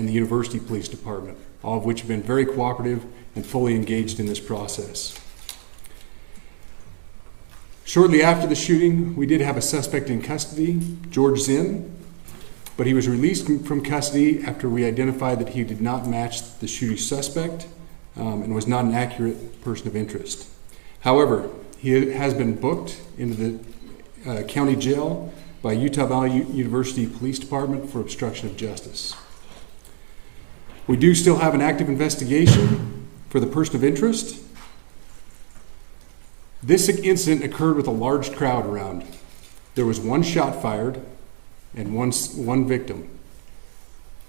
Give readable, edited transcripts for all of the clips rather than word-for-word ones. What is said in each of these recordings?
and the University Police Department, all of which have been very cooperative and fully engaged in this process. Shortly after the shooting, we did have a suspect in custody, George Zinn, but he was released from custody after we identified that he did not match the shooting suspect and was not an accurate person of interest. However, he has been booked into the county jail by Utah Valley University Police Department for obstruction of justice. We do still have an active investigation for the person of interest. This incident occurred with a large crowd around. There was one shot fired and one victim.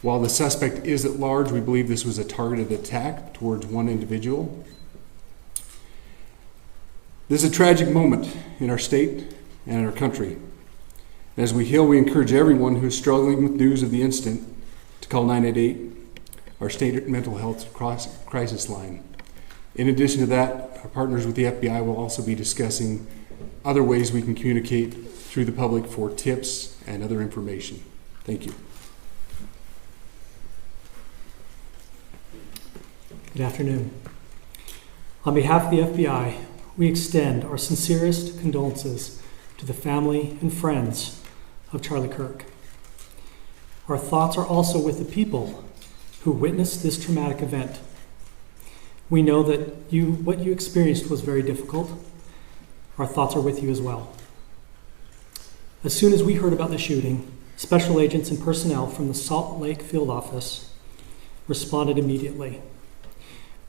While the suspect is at large, we believe this was a targeted attack towards one individual. This is a tragic moment in our state and in our country. As we heal, we encourage everyone who is struggling with news of the incident to call 988, our state mental health crisis line. In addition to that, our partners with the FBI will also be discussing other ways we can communicate through the public for tips and other information. Thank you. Good afternoon. On behalf of the FBI, we extend our sincerest condolences to the family and friends of Charlie Kirk. Our thoughts are also with the people who witnessed this traumatic event. We know that what you experienced was very difficult. Our thoughts are with you as well. As soon as we heard about the shooting, special agents and personnel from the Salt Lake Field Office responded immediately.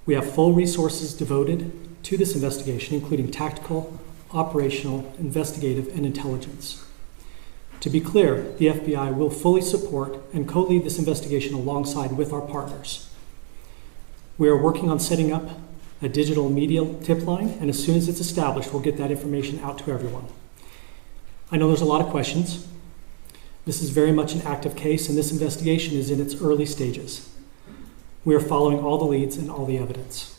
We have full resources devoted to this investigation, including tactical, operational, investigative, and intelligence. To be clear, the FBI will fully support and co-lead this investigation alongside with our partners. We are working on setting up a digital media tip line, and as soon as it's established, we'll get that information out to everyone. I know there's a lot of questions. This is very much an active case, and this investigation is in its early stages. We are following all the leads and all the evidence.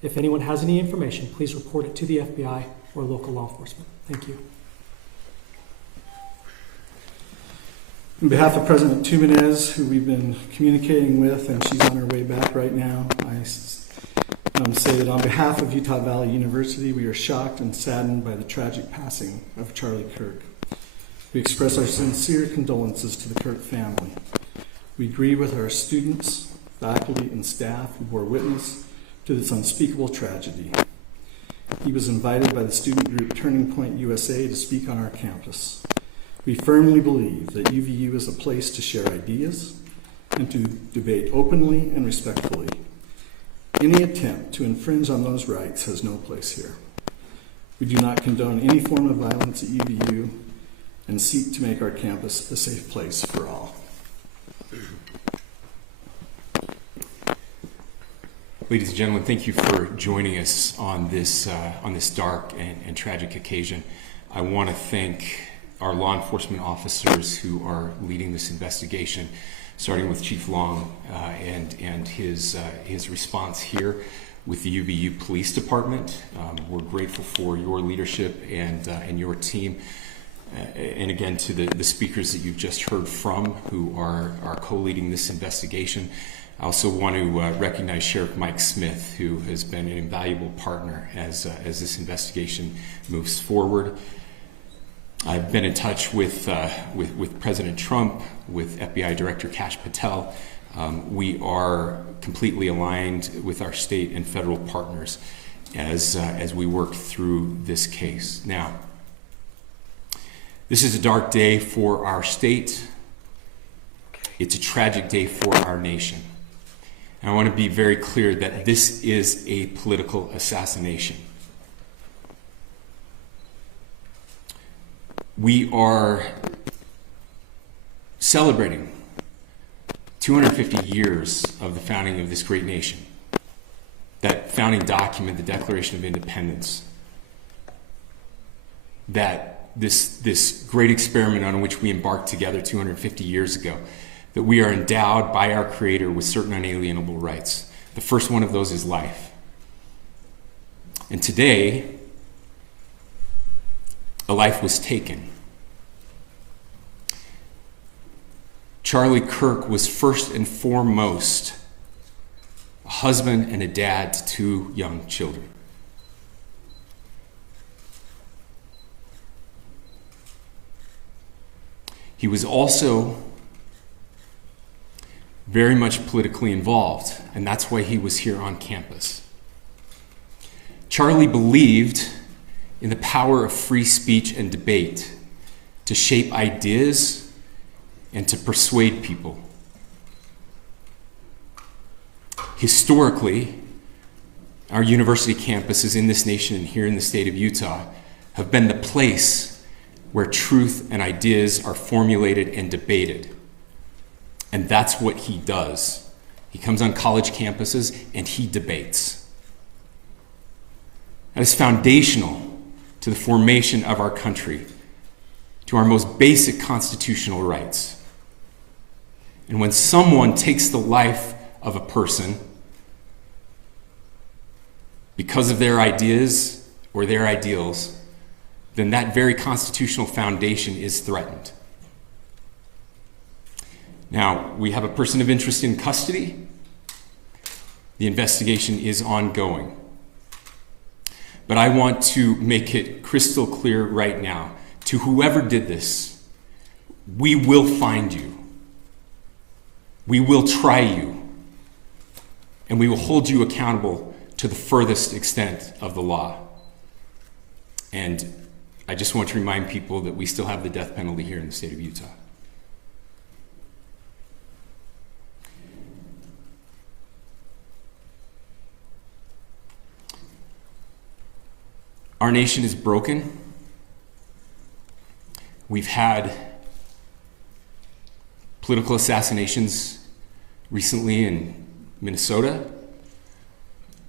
If anyone has any information, please report it to the FBI or local law enforcement. Thank you. On behalf of President Tumenez, who we've been communicating with, and she's on her way back right now, I say that on behalf of Utah Valley University, we are shocked and saddened by the tragic passing of Charlie Kirk. We express our sincere condolences to the Kirk family. We grieve with our students, faculty, and staff who bore witness to this unspeakable tragedy. He was invited by the student group Turning Point USA to speak on our campus. We firmly believe that UVU is a place to share ideas and to debate openly and respectfully. Any attempt to infringe on those rights has no place here. We do not condone any form of violence at UVU and seek to make our campus a safe place for all. Ladies and gentlemen, thank you for joining us on this dark and tragic occasion. I want to thank our law enforcement officers who are leading this investigation, starting with Chief Long and his response here with the UVU Police Department. We're grateful for your leadership and your team. And again, to the speakers that you've just heard from who are co-leading this investigation. I also want to recognize Sheriff Mike Smith, who has been an invaluable partner as this investigation moves forward. I've been in touch with President Trump, with FBI Director Kash Patel. We are completely aligned with our state and federal partners as we work through this case. Now, this is a dark day for our state. It's a tragic day for our nation. And I want to be very clear that this is a political assassination. We are celebrating 250 years of the founding of this great nation. That founding document, the Declaration of Independence, that this great experiment on which we embarked together 250 years ago, that we are endowed by our Creator with certain unalienable rights. The first one of those is life. And today, a life was taken. Charlie Kirk was first and foremost a husband and a dad to 2 young children. He was also very much politically involved, and that's why he was here on campus. Charlie believed in the power of free speech and debate to shape ideas and to persuade people. Historically, our university campuses in this nation and here in the state of Utah have been the place where truth and ideas are formulated and debated. And that's what he does. He comes on college campuses and he debates. That is foundational to the formation of our country, to our most basic constitutional rights. And when someone takes the life of a person because of their ideas or their ideals, then that very constitutional foundation is threatened. Now, we have a person of interest in custody. The investigation is ongoing. But I want to make it crystal clear right now, to whoever did this, we will find you. We will try you. And we will hold you accountable to the furthest extent of the law. And I just want to remind people that we still have the death penalty here in the state of Utah. Our nation is broken. We've had political assassinations recently in Minnesota.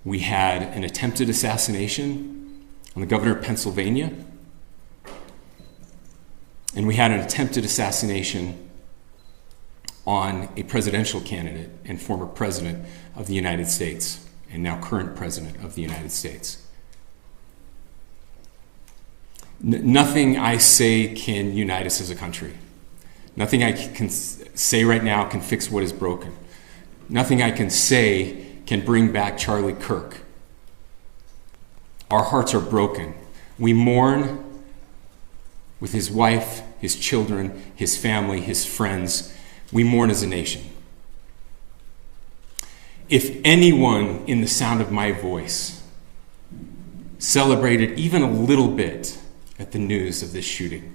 We had an attempted assassination on the governor of Pennsylvania. And we had an attempted assassination on a presidential candidate and former president of the United States, and now current president of the United States. Nothing I say can unite us as a country. Nothing I can say right now can fix what is broken. Nothing I can say can bring back Charlie Kirk. Our hearts are broken. We mourn with his wife, his children, his family, his friends. We mourn as a nation. If anyone in the sound of my voice celebrated even a little bit at the news of this shooting,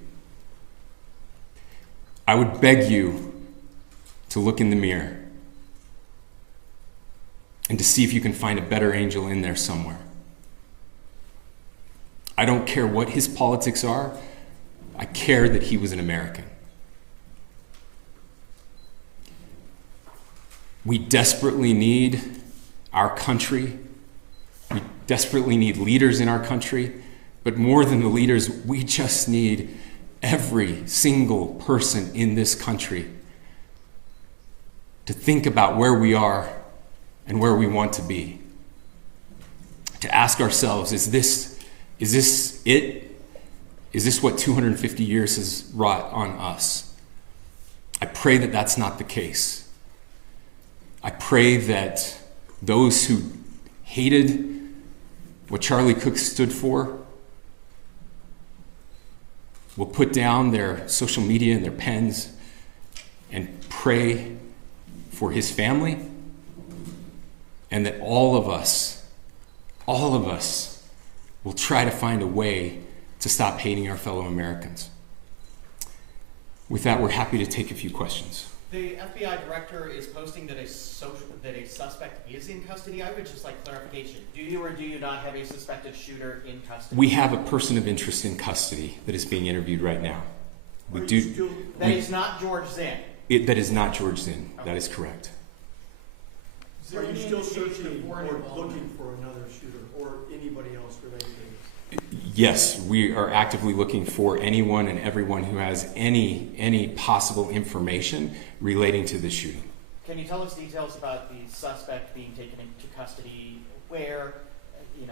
I would beg you to look in the mirror and to see if you can find a better angel in there somewhere. I don't care what his politics are. I care that he was an American. We desperately need our country. We desperately need leaders in our country. But more than the leaders, we just need every single person in this country to think about where we are and where we want to be. To ask ourselves, is this it? Is this what 250 years has wrought on us? I pray that that's not the case. I pray that those who hated what Charlie Kirk stood for will put down their social media and their pens and pray for his family, and that all of us will try to find a way to stop hating our fellow Americans. With that, we're happy to take a few questions. The FBI director is posting that a suspect is in custody. I would just like clarification. Do you or do you not have a suspected shooter in custody? We have a person of interest in custody that is being interviewed right now. That is not George Zinn. That is not George Zinn. Okay. That is correct. Are you still searching or looking for another shooter or anybody else related to this? Yes, we are actively looking for anyone and everyone who has any possible information relating to the shooting. Can you tell us details about the suspect being taken into custody? Where,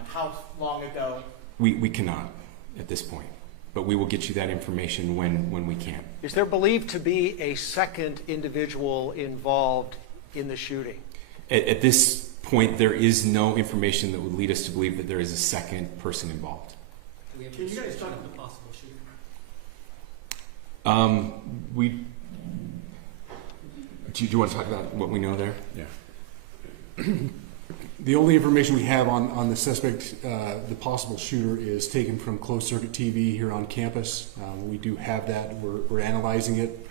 how long ago? We cannot at this point. but we will get you that information when we can. Is there believed to be a second individual involved in the shooting? At this point, there is no information that would lead us to believe that there is a second person involved. Can you guys talk about the possible shooter? Do you want to talk about what we know there? Yeah. The only information we have on the suspect, the possible shooter, is taken from closed circuit TV here on campus. We do have that. We're analyzing it,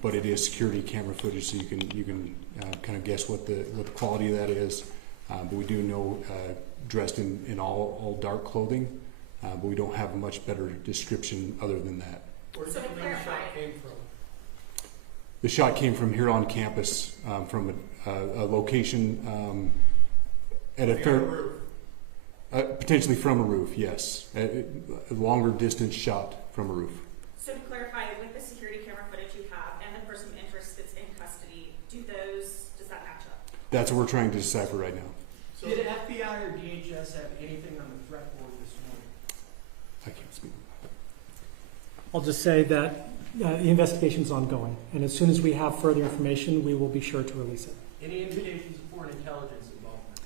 but it is security camera footage, so you can kind of guess what the quality of that is. But we do know dressed in all dark clothing, but we don't have a much better description other than that. Where do you think the shot came from? The shot came from here on campus, from a location at a fair, potentially from a roof. Yes, a longer distance shot from a roof. So to clarify, with the security camera footage you have and the person of interest that's in custody, does that match up? That's what we're trying to decipher right now. So did FBI or DHS have anything on the threat board this morning? I can't speak. I'll just say that the investigation's ongoing, and as soon as we have further information, we will be sure to release it. Any indications of foreign intelligence involvement?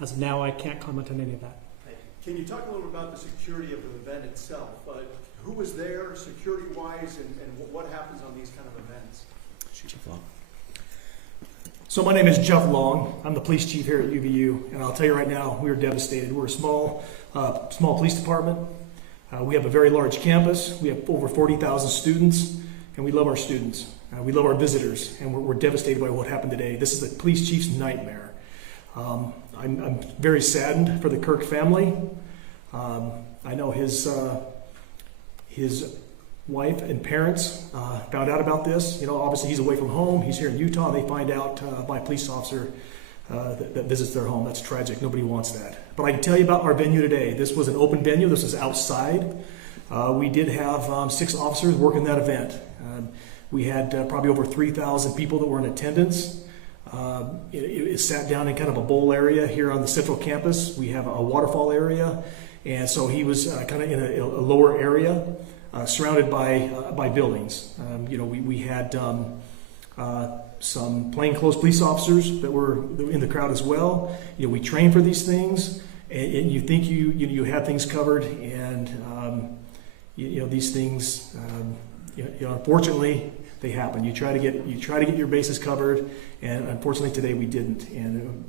As of now, I can't comment on any of that. Thank you. Can you talk a little bit about the security of the event itself? Who was there security-wise, and what happens on these kind of events? So my name is Jeff Long. I'm the police chief here at UVU, and I'll tell you right now, we are devastated. We're a small police department. We have a very large campus. We have over 40,000 students, and we love our students. We love our visitors, and we're devastated by what happened today. This is the police chief's nightmare. I'm very saddened for the Kirk family. I know his wife and parents found out about this. You know, obviously he's away from home. He's here in Utah. They find out by a police officer that visits their home. That's tragic. Nobody wants that. But I can tell you about our venue today. This was an open venue. This was outside. We did have 6 officers working that event. We had probably over 3,000 people that were in attendance. It sat down in kind of a bowl area here on the central campus. We have a waterfall area. And so he was kind of in a lower area, surrounded by buildings. We had some plainclothes police officers that were in the crowd as well. We train for these things, and you think you have things covered, and these things, unfortunately, they happen. You try to get your bases covered, and unfortunately today we didn't. And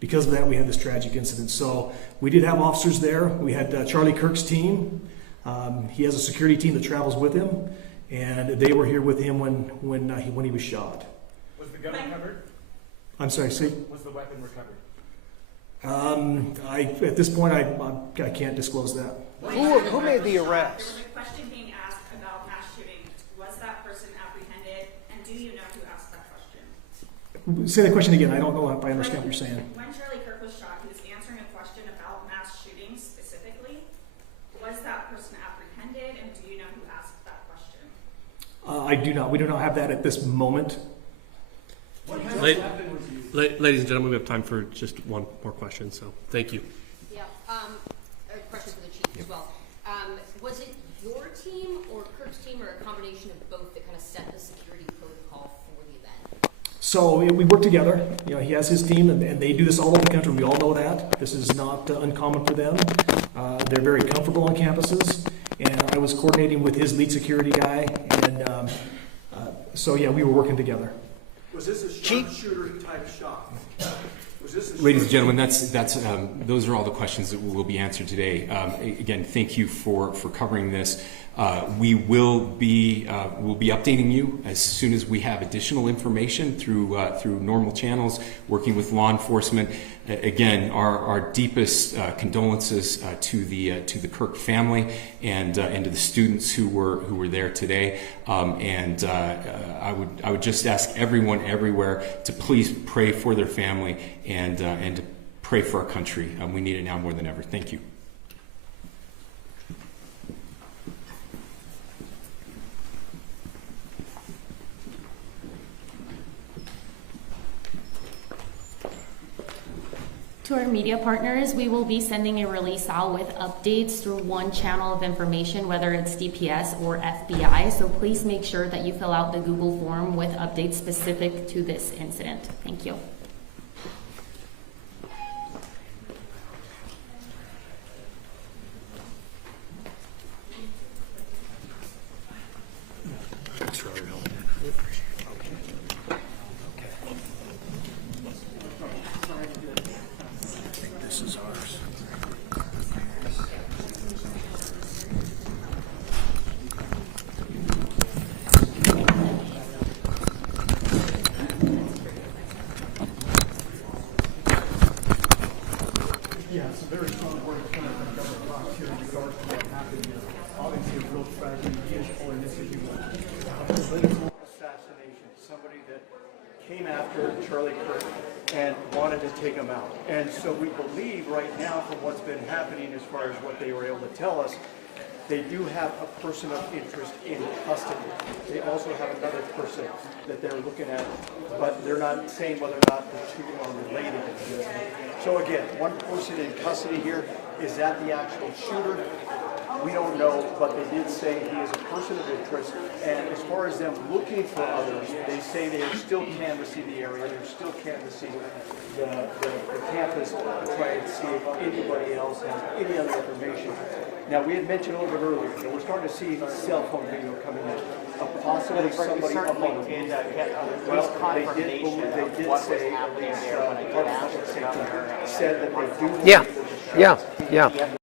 because of that, we had this tragic incident. So we did have officers there. We had Charlie Kirk's team. He has a security team that travels with him, and they were here with him when he was shot. Was the gun recovered? I'm sorry, see? Was the weapon recovered? At this point, I can't disclose that. Who made the arrest? There was a question being asked about mass shooting. Was that person apprehended, and do you know who asked that question? Say the question again. I don't know if I understand what you're saying. When Charlie Kirk was shot, he was answering a question about mass shootings specifically. Was that person apprehended, and do you know who asked that question? I do not. We do not have that at this moment. What kind of weapon was used? Ladies and gentlemen, we have time for just one more question, so thank you. Yeah, a question for the chief as well. Was it your team or Kirk's team or a combination of both that kind of set the security protocol for the event? So we work together. He has his team, and they do this all over the country. We all know that. This is not uncommon for them. They're very comfortable on campuses, and I was coordinating with his lead security guy, and so yeah, we were working together. Was this a sharpshooter type shot? Ladies and gentlemen, those are all the questions that will be answered today. Again, thank you for covering this. We will be updating you as soon as we have additional information through normal channels, working with law enforcement. Again, our deepest condolences to the Kirk family and to the students who were there today. I would just ask everyone everywhere to please pray for their family and to pray for our country. We need it now more than ever. Thank you. To our media partners, we will be sending a release out with updates through one channel of information, whether it's DPS or FBI. So please make sure that you fill out the Google form with updates specific to this incident. Thank you. This is ours. Yeah, it's a very strong word coming from Governor Fox here in regards to what happened here. Obviously, a real tragedy is pulling this issue. Assassination, somebody that came after Charlie Kirk and wanted to take him out. And so we believe right now from what's been happening as far as what they were able to tell us, they do have a person of interest in custody. They also have another person that they're looking at, but they're not saying whether or not the two are related. So again, one person in custody here. Is that the actual shooter? We don't know, but they did say he is a person of interest. And as far as them looking for others, they say they are still canvassing the area. They're still canvassing the campus to try and see if anybody else has any other information. Now, we had mentioned a little bit earlier that we're starting to see cell phone video coming in. Possibly somebody up on the did get well, confirmation they did what say, was happening at least, there when I did ask public the safety governor. said that they do Yeah, believe that the yeah.